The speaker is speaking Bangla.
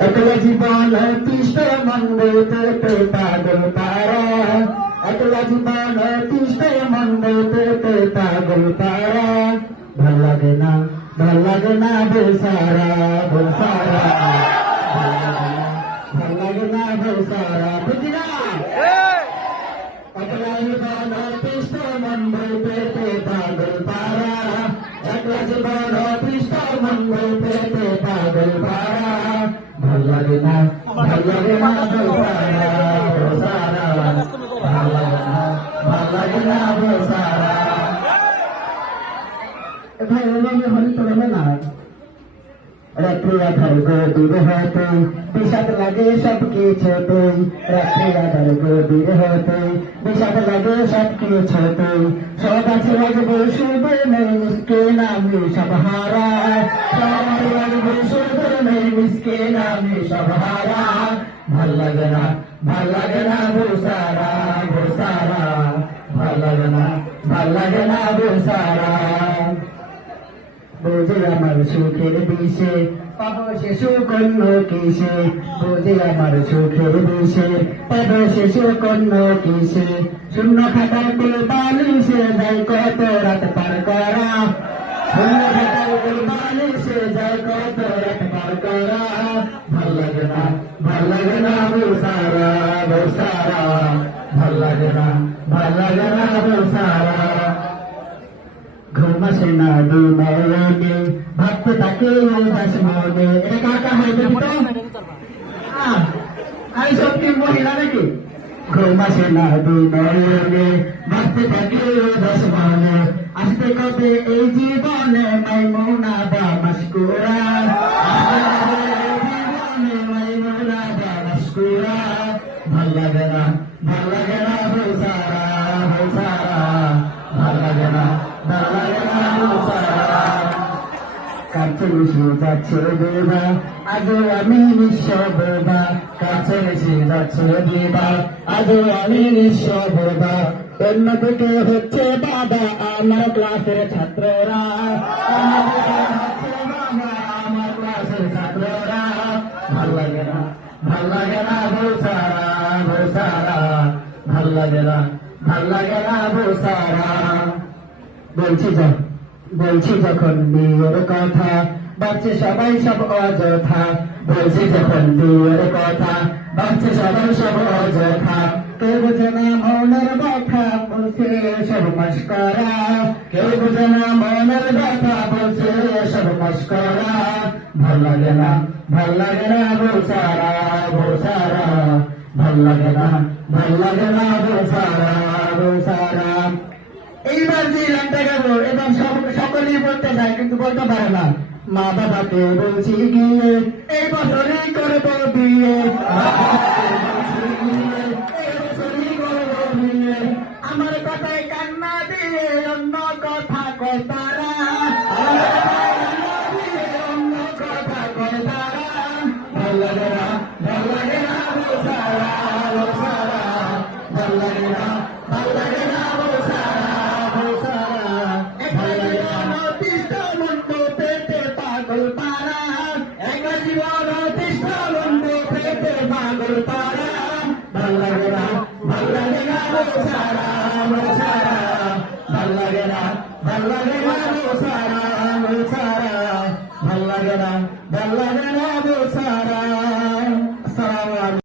একলা জীবন তিষ্ট মন্দে পেতে পাগল পারা একলা জীবন তিষ্ট মন্দে পেতে পাগল পারা ভালো লাগে না, ভালো লাগে না বেসারা বেসারা। ভালো লাগে না বেসারা। বুঝি না? একলা জীবন তিষ্ট মন্দে পেতে পাগল পারা একলা জীবন তিষ্ট মন্দে পেতে পাগল পারা ভালো লাগে না ভালো লাগে না বেসারা বেসারা ভালো লাগে না ভালো লাগে না বেসারা ভাই এভাবে হলে তো হবে না রাত্রি আধার গো দূর হতে বিষাদ লাগে সব কিছুতে রাত্রি আধার গো দূর হতে বিষাদ লাগে সব কিছুতে সব আছে লাগবে শুভে মেরে মিসকে নামে সব হারা সব আছে লাগবে শুভে মেরে মিসকে নামে সব হারা ভালো লাগে না ভালো লাগে না ভূসারা ভূসারা ভালো লাগে না ভালো লাগে না ভূসারা বোঝে আমার সুখের বিষে পাবো সে সুকন্য কিসে বোঝে আমার সুখের বিষে পাবো সে সুকন্য কিসে শূন্য খাতায় কুল বালিশে যাই কত রাত পার করা শূন্য খাতায় কুল বালিশে যাই কত রাত পার করা ভালো লাগে না ভালো লাগে না বসারা বসারা ভালো লাগে না ভালো লাগে না বসারা ঘুমাসে না দুমরনে ভাবতে থাকে উদাস মনে এটা কার কার হয় তো আমি সব কি মহিলা নাকি ঘুমাসে না দুমরনে ভাবতে থাকে উদাস মনে আসতে কবে এই জীবনে মাইমুনা বা মস্কুরা আসতে কবে এই জীবনে মাইমুনা বা মস্কুরা ভাল লাগে না ভাল লাগে না হোসারা হোসারা কাছে যাচ্ছে দেবা আজও আমি নিঃস্ব কাছে এসে যাচ্ছে দেবা আজও আমি নিঃস্ব বোবা অন্যদিকে হচ্ছে বাবা আমার ক্লাসের ছাত্ররা আমার ক্লাসের ছাত্ররা ভালো লাগে না ভালো লাগে না ভোসারা ভোসারা ভালো লাগে না ভালো লাগে না ভোসারা বলছি যা বলছি যখন বিয়ের কথা বাচ্চা সবাই সব অযথা। বলছি যখন বিয়ের কথা বাচ্চা সবাই সব অযথা। কেউ বুঝে না মনের ব্যথা, বলছে সব মস্করা। কেউ বুঝে না মনের ব্যথা, বলছে সব মস্করা। ভালো লাগে না, ভালো লাগে না বলসারা বলসারা ভালো লাগে না, ভালো লাগে না বলসারা বলসারা এইবার যে গানটা গাবো এবার সব বলতে চায় কিন্তু বলতে পারে না মা বাবাকে বলছি গিয়ে এই বছরই করব বিয়ে। আমার কথায় কান্না দিয়ে অন্য কথা কয় পাগল পারা ভালো লাগে না ভালো লাগে না বসারা বসারা ভালো